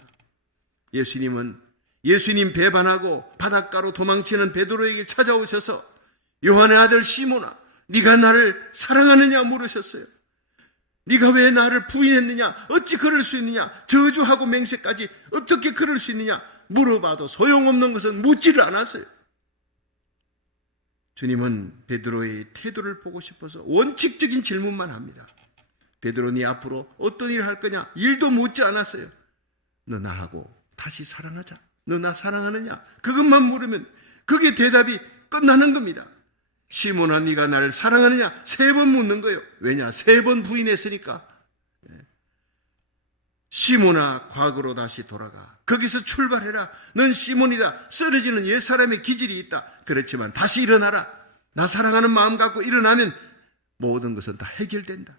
예수님은 예수님 배반하고 바닷가로 도망치는 베드로에게 찾아오셔서 요한의 아들 시몬아, 네가 나를 사랑하느냐 물으셨어요. 네가 왜 나를 부인했느냐? 어찌 그럴 수 있느냐? 저주하고 맹세까지 어떻게 그럴 수 있느냐? 물어봐도 소용없는 것은 묻지를 않았어요. 주님은 베드로의 태도를 보고 싶어서 원칙적인 질문만 합니다. 베드로, 네 앞으로 어떤 일을 할 거냐? 일도 묻지 않았어요. 너 나하고 다시 사랑하자. 너 나 사랑하느냐? 그것만 물으면 그게 대답이 끝나는 겁니다. 시몬아, 네가 나를 사랑하느냐? 3번 묻는 거예요. 왜냐? 3번 부인했으니까. 시몬아, 과거로 다시 돌아가. 거기서 출발해라. 넌 시몬이다. 쓰러지는 옛사람의 기질이 있다. 그렇지만 다시 일어나라. 나 사랑하는 마음 갖고 일어나면 모든 것은 다 해결된다.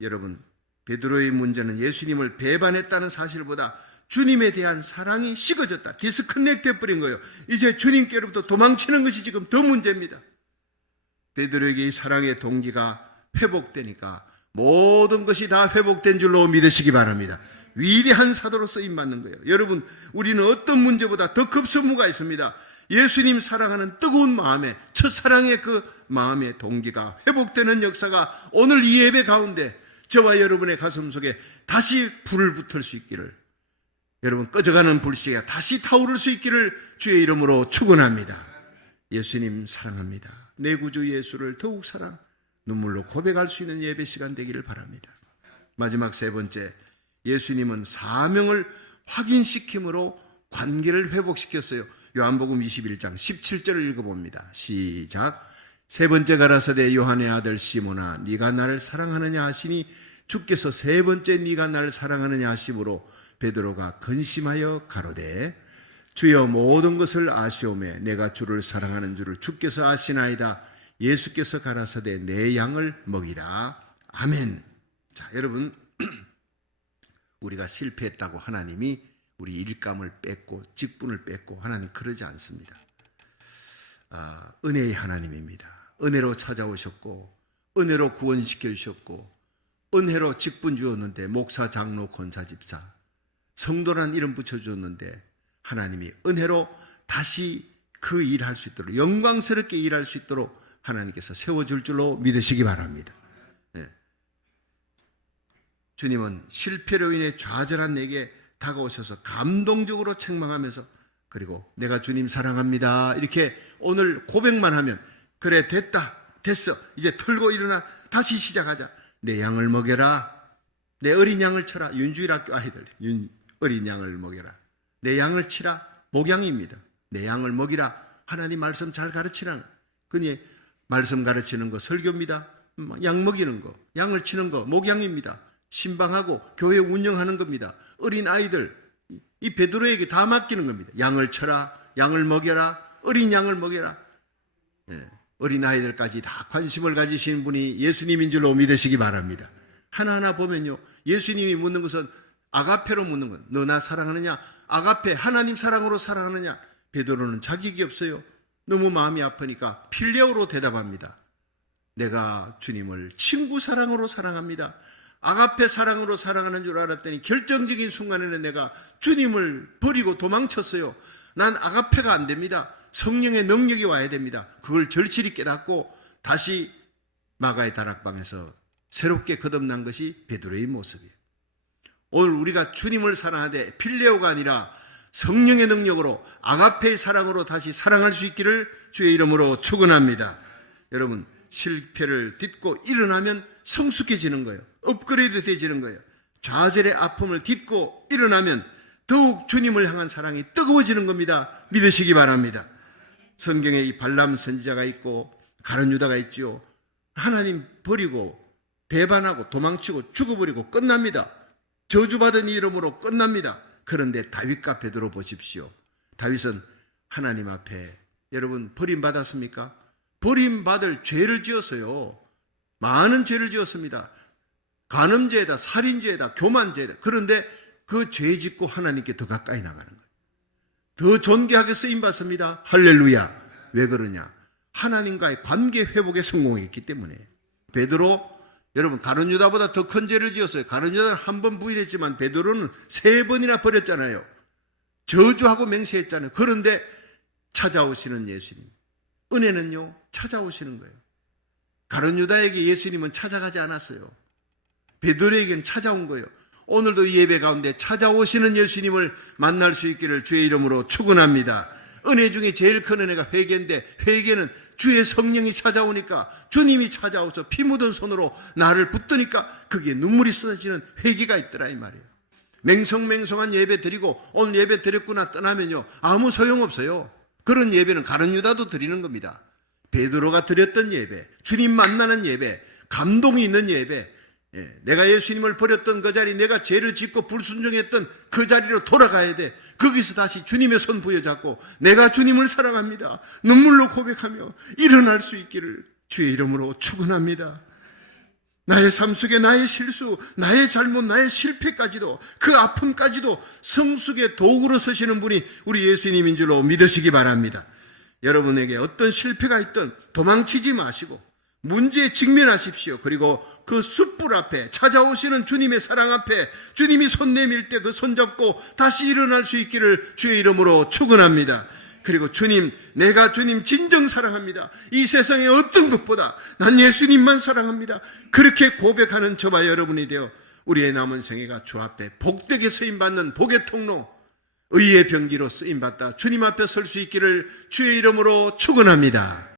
여러분, 베드로의 문제는 예수님을 배반했다는 사실보다 주님에 대한 사랑이 식어졌다. 디스커넥트 해버린 거예요. 이제 주님께로부터 도망치는 것이 지금 더 문제입니다. 베드로에게 이 사랑의 동기가 회복되니까 모든 것이 다 회복된 줄로 믿으시기 바랍니다. 위대한 사도로 쓰임받는 거예요. 여러분, 우리는 어떤 문제보다 더 급선무가 있습니다. 예수님 사랑하는 뜨거운 마음에, 첫사랑의 그 마음의 동기가 회복되는 역사가 오늘 이 예배 가운데 저와 여러분의 가슴 속에 다시 불을 붙을 수 있기를, 여러분 꺼져가는 불씨가 다시 타오를 수 있기를 주의 이름으로 축원합니다. 예수님 사랑합니다. 내 구주 예수를 더욱 사랑, 눈물로 고백할 수 있는 예배 시간 되기를 바랍니다. 마지막 세 번째, 예수님은 사명을 확인시킴으로 관계를 회복시켰어요. 요한복음 21장 17절을 읽어봅니다. 시작. 세 번째 가라사대 요한의 아들 시몬아, 네가 나를 사랑하느냐 하시니 주께서 세 번째 네가 나를 사랑하느냐 하심으로 베드로가 근심하여 가로되 주여 모든 것을 아시오매 내가 주를 사랑하는 줄을 주께서 아시나이다. 예수께서 가라사대 내 양을 먹이라. 아멘. 자, 여러분, 우리가 실패했다고 하나님이 우리 일감을 뺏고 직분을 뺏고 하나님 그러지 않습니다. 은혜의 하나님입니다. 은혜로 찾아오셨고 은혜로 구원시켜 주셨고 은혜로 직분 주었는데, 목사, 장로, 권사, 집사, 성도란 이름 붙여주었는데 하나님이 은혜로 다시 그 일할 수 있도록, 영광스럽게 일할 수 있도록 하나님께서 세워줄 줄로 믿으시기 바랍니다. 네. 주님은 실패로 인해 좌절한 내게 다가오셔서 감동적으로 책망하면서, 그리고 내가 주님 사랑합니다 이렇게 오늘 고백만 하면, 그래 됐다 됐어 이제 털고 일어나 다시 시작하자. 내 양을 먹여라. 내 어린 양을 쳐라. 윤주일학교 아이들 어린 양을 먹여라. 내 양을 치라. 목양입니다. 내 양을 먹이라. 하나님 말씀 잘 가르치라. 그니 말씀 가르치는 거 설교입니다. 양 먹이는 거, 양을 치는 거 목양입니다. 신방하고 교회 운영하는 겁니다. 어린 아이들, 이 베드로에게 다 맡기는 겁니다. 양을 쳐라, 양을 먹여라, 어린 양을 먹여라. 예, 어린 아이들까지 다 관심을 가지신 분이 예수님인 줄로 믿으시기 바랍니다. 하나하나 보면요, 예수님이 묻는 것은 아가페로 묻는 것. 너 나 사랑하느냐? 아가페, 하나님 사랑으로 사랑하느냐? 베드로는 자격이 없어요. 너무 마음이 아프니까 필레오로 대답합니다. 내가 주님을 친구 사랑으로 사랑합니다. 아가페 사랑으로 사랑하는 줄 알았더니 결정적인 순간에는 내가 주님을 버리고 도망쳤어요. 난 아가페가 안 됩니다. 성령의 능력이 와야 됩니다. 그걸 절실히 깨닫고 다시 마가의 다락방에서 새롭게 거듭난 것이 베드로의 모습이에요. 오늘 우리가 주님을 사랑하되 필레오가 아니라 성령의 능력으로 아가페의 사랑으로 다시 사랑할 수 있기를 주의 이름으로 축원합니다. 여러분, 실패를 딛고 일어나면 성숙해지는 거예요. 업그레이드 되지는 거예요. 좌절의 아픔을 딛고 일어나면 더욱 주님을 향한 사랑이 뜨거워지는 겁니다. 믿으시기 바랍니다. 성경에 이 발람 선지자가 있고 가룟 유다가 있죠. 하나님 버리고 배반하고 도망치고 죽어버리고 끝납니다. 저주받은 이름으로 끝납니다. 그런데 다윗과 베드로 보십시오. 다윗은 하나님 앞에, 여러분 버림받았습니까? 버림받을 죄를 지었어요. 많은 죄를 지었습니다. 간음죄에다, 살인죄에다, 교만죄에다. 그런데 그 죄 짓고 하나님께 더 가까이 나가는 거예요. 더 존귀하게 쓰임받습니다. 할렐루야. 왜 그러냐? 하나님과의 관계 회복에 성공했기 때문에. 베드로, 여러분 가룟 유다보다 더 큰 죄를 지었어요. 가룟 유다는 한 번 부인했지만 베드로는 3번이나 버렸잖아요. 저주하고 맹세했잖아요. 그런데 찾아오시는 예수님, 은혜는요 찾아오시는 거예요. 가룟 유다에게 예수님은 찾아가지 않았어요. 베드로에게는 찾아온 거예요. 오늘도 이 예배 가운데 찾아오시는 예수님을 만날 수 있기를 주의 이름으로 축원합니다. 은혜 중에 제일 큰 은혜가 회개인데, 회개는 주의 성령이 찾아오니까, 주님이 찾아오셔서 피 묻은 손으로 나를 붙드니까 그게 눈물이 쏟아지는 회개가 있더라 이 말이에요. 맹성맹성한 예배 드리고 오늘 예배 드렸구나 떠나면요 아무 소용없어요. 그런 예배는 가룟 유다도 드리는 겁니다. 베드로가 드렸던 예배, 주님 만나는 예배, 감동이 있는 예배, 내가 예수님을 버렸던 그 자리, 내가 죄를 짓고 불순종했던 그 자리로 돌아가야 돼. 거기서 다시 주님의 손 부여잡고 내가 주님을 사랑합니다, 눈물로 고백하며 일어날 수 있기를 주의 이름으로 축원합니다. 나의 삶 속에 나의 실수, 나의 잘못, 나의 실패까지도, 그 아픔까지도 성숙의 도구로 서시는 분이 우리 예수님인 줄로 믿으시기 바랍니다. 여러분에게 어떤 실패가 있든 도망치지 마시고 문제에 직면하십시오. 그리고 그 숯불 앞에 찾아오시는 주님의 사랑 앞에 주님이 손 내밀 때 그 손잡고 다시 일어날 수 있기를 주의 이름으로 축원합니다. 그리고 주님, 내가 주님 진정 사랑합니다. 이 세상의 어떤 것보다 난 예수님만 사랑합니다. 그렇게 고백하는 저와 여러분이 되어 우리의 남은 생애가 주 앞에 복되게 쓰임받는 복의 통로, 의의 병기로 쓰임받다 주님 앞에 설 수 있기를 주의 이름으로 축원합니다.